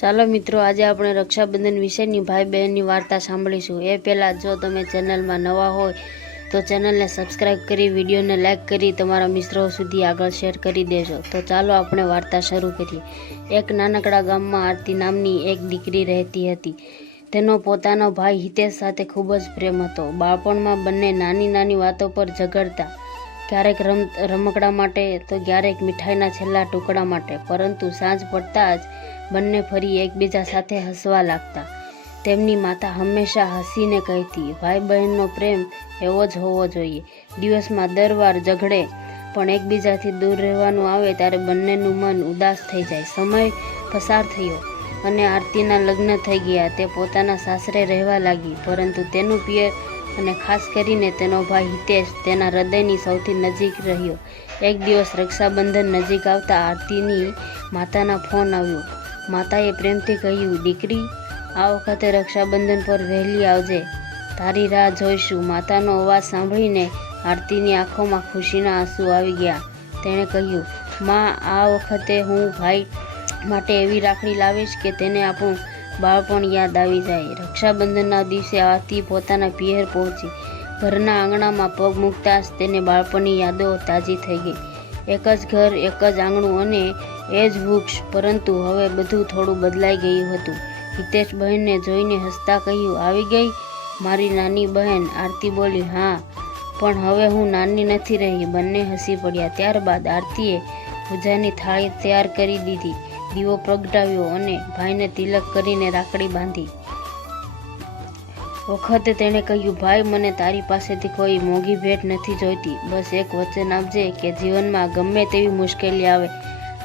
ચાલો મિત્રો, આજે આપણે રક્ષાબંધન વિશેની ભાઈ બહેનની વાર્તા સાંભળીશું. એ પહેલાં જો તમે ચેનલમાં નવા હોય તો ચેનલને સબસ્ક્રાઈબ કરી, વિડીયોને લાઇક કરી તમારા મિત્રો સુધી આગળ શેર કરી દેજો. તો ચાલો આપણે વાર્તા શરૂ કરીએ. એક નાનકડા ગામમાં આરતી નામની એક દીકરી રહેતી હતી. તેનો પોતાનો ભાઈ હિતેશ સાથે ખૂબ જ પ્રેમ હતો. બાળપણમાં બંને નાની નાની વાતો પર ઝઘડતા, ક્યારેક રમકડા માટે તો ક્યારેક મીઠાઈના છેલ્લા ટુકડા માટે. પરંતુ સાંજ પડતા જ બંને ફરી એકબીજા સાથે હસવા લાગતા. તેમની માતા હંમેશા હસીને કહેતી, ભાઈ બહેનનો પ્રેમ એવો જ હોવો જોઈએ. દિવસમાં દર વાર ઝઘડે, પણ એકબીજાથી દૂર રહેવાનું આવે ત્યારે બંનેનું મન ઉદાસ થઈ જાય. સમય પસાર થયો અને આરતીના લગ્ન થઈ ગયા. તે પોતાના સાસરે રહેવા લાગી, પરંતુ તેનું પિયર અને ખાસ કરીને તેનો ભાઈ હિતેશ તેના હૃદયની સૌથી નજીક રહ્યો. એક દિવસ રક્ષાબંધન નજીક આવતા આરતીની માતાના ફોન આવ્યો. માતાએ પ્રેમથી કહ્યું, દીકરી, આ વખતે રક્ષાબંધન પર વહેલી આવજે, તારી રાહ જોઈશું. માતાનો અવાજ સાંભળીને આરતીની આંખોમાં ખુશીના આંસુ આવી ગયા. તેણે કહ્યું, માં, આ વખતે હું ભાઈ માટે એવી રાખડી લાવીશ કે તેને આપણું બાળપણ યાદ આવી જાય. રક્ષાબંધનના દિવસે આરતી પોતાના પિયર પહોંચી. ઘરના આંગણામાં પગ મૂકતા જ તેને બાળપણની યાદો તાજી થઈ ગઈ. એક જ ઘર, એક જ આંગણું અને એ જ વૃક્ષ. પરંતુ હવે બધું થોડું બદલાઈ ગયું હતું. હિતેશ બહેનને જોઈને હસતા કહ્યું, આવી ગઈ મારી નાની બહેન? આરતી બોલી, હા, પણ હવે હું નાની નથી રહી. બંને હસી પડ્યા. ત્યારબાદ આરતીએ પૂજાની થાળી તૈયાર કરી દીધી, દીવો પ્રગટાવ્યો અને ભાઈને તિલક કરીને રાખડી બાંધી. વખતે તેણે કહ્યું, ભાઈ, મને તારી પાસેથી કોઈ મોંઘી ભેટ નથી જોઈતી. બસ એક વચન આપજે કે જીવનમાં ગમે તેવી મુશ્કેલી આવે,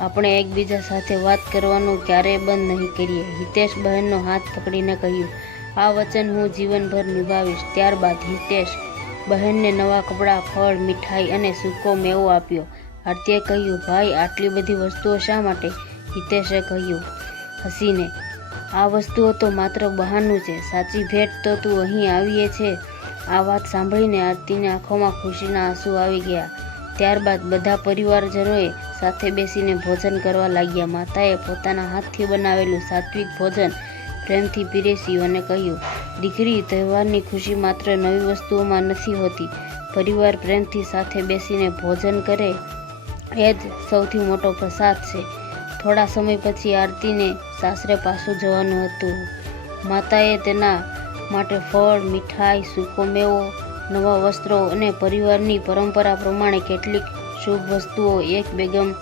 આપણે એકબીજા સાથે વાત કરવાનું ક્યારેય બંધ નહીં કરીએ. હિતેશ બહેનનો હાથ પકડીને કહ્યું, આ વચન હું જીવનભર નિભાવીશ. ત્યારબાદ હિતેશ બહેનને નવા કપડાં, ફળ, મીઠાઈ અને સૂકો મેવો આપ્યો. આરતીએ કહ્યું, ભાઈ, આટલી બધી વસ્તુઓ શા માટે? હિતેશે કહ્યું હસીને, આ વસ્તુઓ તો માત્ર બહાનું છે, સાચી ભેટ તો તું અહીં આવીએ છે. આ વાત સાંભળીને આરતીની આંખોમાં ખુશીના આંસુ આવી ગયા. ત્યારબાદ બધા પરિવારજનોએ સાથે બેસીને ભોજન કરવા લાગ્યા. માતાએ પોતાના હાથથી બનાવેલું સાત્વિક ભોજન પ્રેમથી પીરસ્યું અને કહ્યું, દીકરી, તહેવારની ખુશી માત્ર નવી વસ્તુઓમાં નથી હોતી. પરિવાર પ્રેમથી સાથે બેસીને ભોજન કરે એ જ સૌથી મોટો પ્રસાદ છે. થોડા સમય પછી આરતીને સાસરે પાછું જવાનું હતું. માતાએ તેના માટે ફળ, મીઠાઈ, સૂકો મેવો, નવા વસ્ત્રો અને પરિવારની પરંપરા પ્રમાણે કેટલીક શુભ વસ્તુઓ એક બેગમાં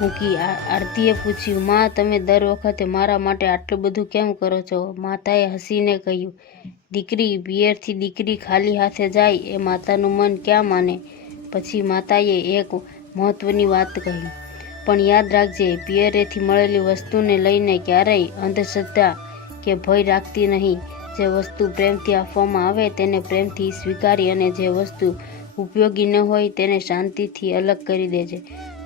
મૂકી. આરતીએ પૂછ્યું, માં, તમે દર વખતે મારા માટે આટલું બધું કેમ કરો છો? માતાએ હસીને કહ્યું, દીકરી, પિયરથી દીકરી ખાલી હાથે જાય એ માતાનું મન ક્યાં માને? પછી માતાએ એક મહત્વની વાત કહી, પણ યાદ રાખજે, પિયરેથી મળેલી વસ્તુને લઈને ક્યારેય અંધશ્રદ્ધા કે ભય રાખતી નહીં. જે વસ્તુ પ્રેમથી આપવામાં આવે તેને પ્રેમથી સ્વીકારી અને જે વસ્તુ ઉપયોગી ન હોય તેને શાંતિથી અલગ કરી દેજે.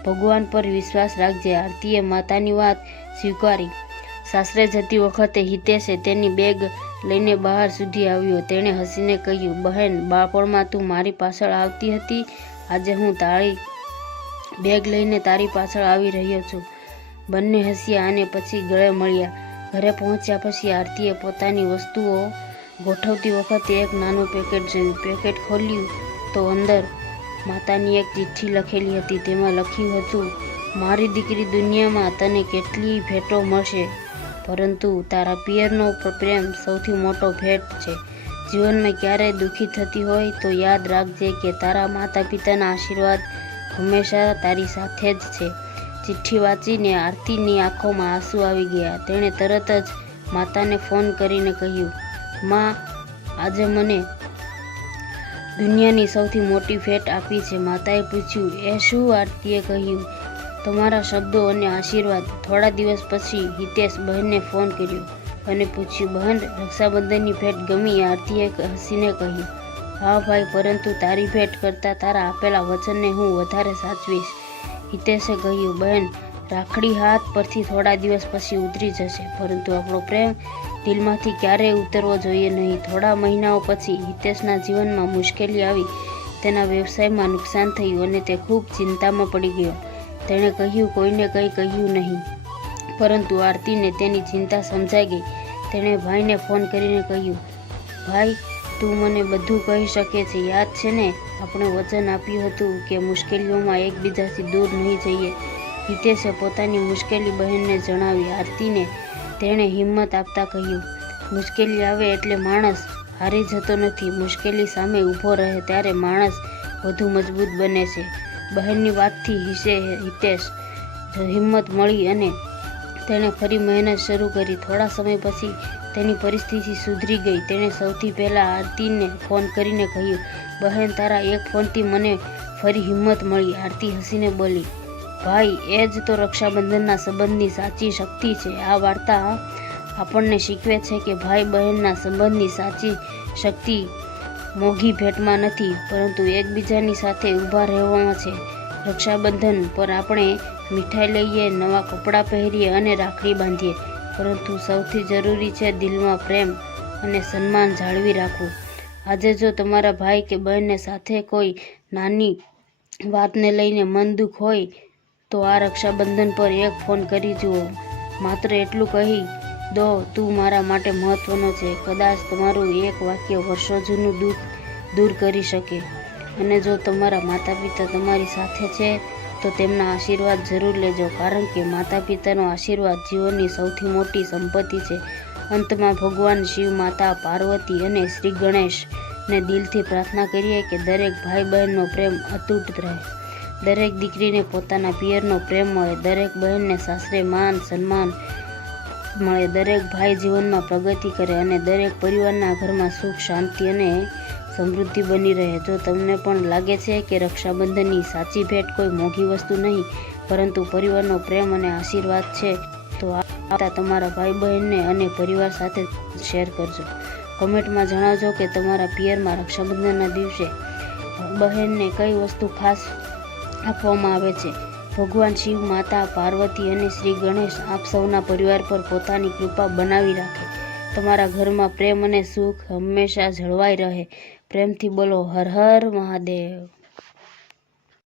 ભગવાન પર વિશ્વાસ રાખજે. આરતીએ માતાની વાત સ્વીકારી. સાસરે જતી વખતે હિતેશે તેની બેગ લઈને બહાર સુધી આવ્યો. તેણે હસીને કહ્યું, બહેન, બાળપણમાં તું મારી પાછળ આવતી હતી, આજે હું તારી બેગ લઈને તારી પાછળ આવી રહ્યો છું. બંને હસ્યા અને પછી ગળે મળ્યા. ઘરે પહોંચ્યા પછી આરતીએ પોતાની વસ્તુઓ ગોઠવતી વખતે એક નાનું પેકેટ જોયું. પેકેટ ખોલ્યું તો અંદર માતાની એક ચિઠ્ઠી લખેલી હતી. તેમાં લખ્યું હતું, મારી દીકરી, દુનિયામાં તને કેટલી ભેટો મળશે, પરંતુ તારા પિયરનો પ્રેમ સૌથી મોટો ભેટ છે. જીવનમાં ક્યારેય દુઃખી થતી હોય તો યાદ રાખજે કે તારા માતા પિતાના આશીર્વાદ હંમેશા તારી સાથે જ છે. ચિઠ્ઠી વાંચીને આરતીની આંખોમાં આંસુ આવી ગયા. તેણે તરત જ માતાને ફોન કરીને કહ્યું, માં, આજે મને દુનિયાની સૌથી મોટી ભેટ આપી છે. માતાએ પૂછ્યું, એ શું? આરતીએ કહ્યું, તમારા શબ્દો અને આશીર્વાદ. થોડા દિવસ પછી હિતેશ બહેનને ફોન કર્યો અને પૂછ્યું, બહેન, રક્ષાબંધનની ભેટ ગમી? આરતીએ હસીને કહ્યું, હા ભાઈ, પરંતુ તારી ભેટ કરતાં તારા આપેલા વચનને હું વધારે સાચવીશ. હિતેશે કહ્યું, બહેન, રાખડી હાથ પરથી થોડા દિવસ પછી ઉતરી જશે, પરંતુ આપણો પ્રેમ દિલમાંથી ક્યારેય ઉતરવો જોઈએ નહીં. થોડા મહિનાઓ પછી હિતેશના જીવનમાં મુશ્કેલી આવી. તેના વ્યવસાયમાં નુકસાન થયું અને તે ખૂબ ચિંતામાં પડી ગયો. તેણે કહ્યું, કોઈને કંઈ કહ્યું નહીં, પરંતુ આરતીને તેની ચિંતા સમજાઈ ગઈ. તેણે ભાઈને ફોન કરીને કહ્યું, ભાઈ, તું મને બધું કહી શકે છે. યાદ છે ને, આપણે વચન આપ્યું હતું કે મુશ્કેલીઓમાં એકબીજાથી દૂર નહીં જઈએ. હિતેશે પોતાની મુશ્કેલી બહેનને જણાવી. આરતીને તેણે હિંમત આપતા કહ્યું, મુશ્કેલી આવે એટલે માણસ હારી જતો નથી. મુશ્કેલી સામે ઊભો રહે ત્યારે માણસ વધુ મજબૂત બને છે. બહેનની વાતથી હિતેશ હિંમત મળી અને તેણે ફરી મહેનત શરૂ કરી. થોડા સમય પછી તેની પરિસ્થિતિ સુધરી ગઈ. તેણે સૌથી પહેલાં આરતીને ફોન કરીને કહ્યું, બહેન, તારા એક ફોનથી મને ફરી હિંમત મળી. આરતી હસીને બોલી, ભાઈ, એ જ તો રક્ષાબંધનના સંબંધની સાચી શક્તિ છે. આ વાર્તા આપણને શીખવે છે કે ભાઈ બહેનના સંબંધની સાચી શક્તિ મોંઘી ભેટમાં નથી, પરંતુ એકબીજાની સાથે ઊભા રહેવામાં છે. રક્ષાબંધન પર આપણે મીઠાઈ લઈએ, નવા કપડાં પહેરીએ અને રાખડી બાંધીએ, પરંતુ સૌથી જરૂરી છે દિલમાં પ્રેમ અને સન્માન જાળવી રાખવું. આજે જો તમારા ભાઈ કે બહેનને સાથે કોઈ નાની વાતને લઈને મન દુઃખ હોય તો આ રક્ષાબંધન પર એક ફોન કરી જુઓ. માત્ર એટલું કહી દો, તું મારા માટે મહત્વનો છે. કદાચ તમારું એક વાક્ય વર્ષો જૂનું દુઃખ દૂર કરી શકે. અને જો તમારા માતા પિતા તમારી સાથે છે તો તેમના આશીર્વાદ જરૂર લેજો, કારણ કે માતા પિતાનો આશીર્વાદ જીવનની સૌથી મોટી સંપત્તિ છે. અંતમાં ભગવાન શિવ, માતા પાર્વતી અને શ્રી ગણેશને દિલથી પ્રાર્થના કરીએ કે દરેક ભાઈ બહેનનો પ્રેમ અતૂટ રહે, દરેક દીકરીને પોતાના પિયરનો પ્રેમ મળે, દરેક બહેનને સાસરે માન સન્માન મળે, દરેક ભાઈ જીવનમાં પ્રગતિ કરે અને દરેક પરિવારના ઘરમાં સુખ, શાંતિ અને સમૃદ્ધિ બની રહે. જો તમને પણ લાગે છે કે રક્ષાબંધનની સાચી ભેટ કોઈ મોંઘી વસ્તુ નહીં, પરંતુ પરિવારનો પ્રેમ અને આશીર્વાદ છે, તો આ વાર્તા તમારા ભાઈ બહેનને અને પરિવાર સાથે શેર કરજો. કમેન્ટમાં જણાવજો કે તમારા પિયરમાં રક્ષાબંધનના દિવસે બહેનને કઈ વસ્તુ ખાસ આપવામાં આવે છે. ભગવાન શિવ, માતા પાર્વતી અને શ્રી ગણેશ આપ સૌના પરિવાર પર પોતાની કૃપા બનાવી રાખે. તમારા ઘરમાં પ્રેમ અને સુખ હંમેશા જળવાઈ રહે. પ્રેમથી બોલો હર હર મહાદેવ.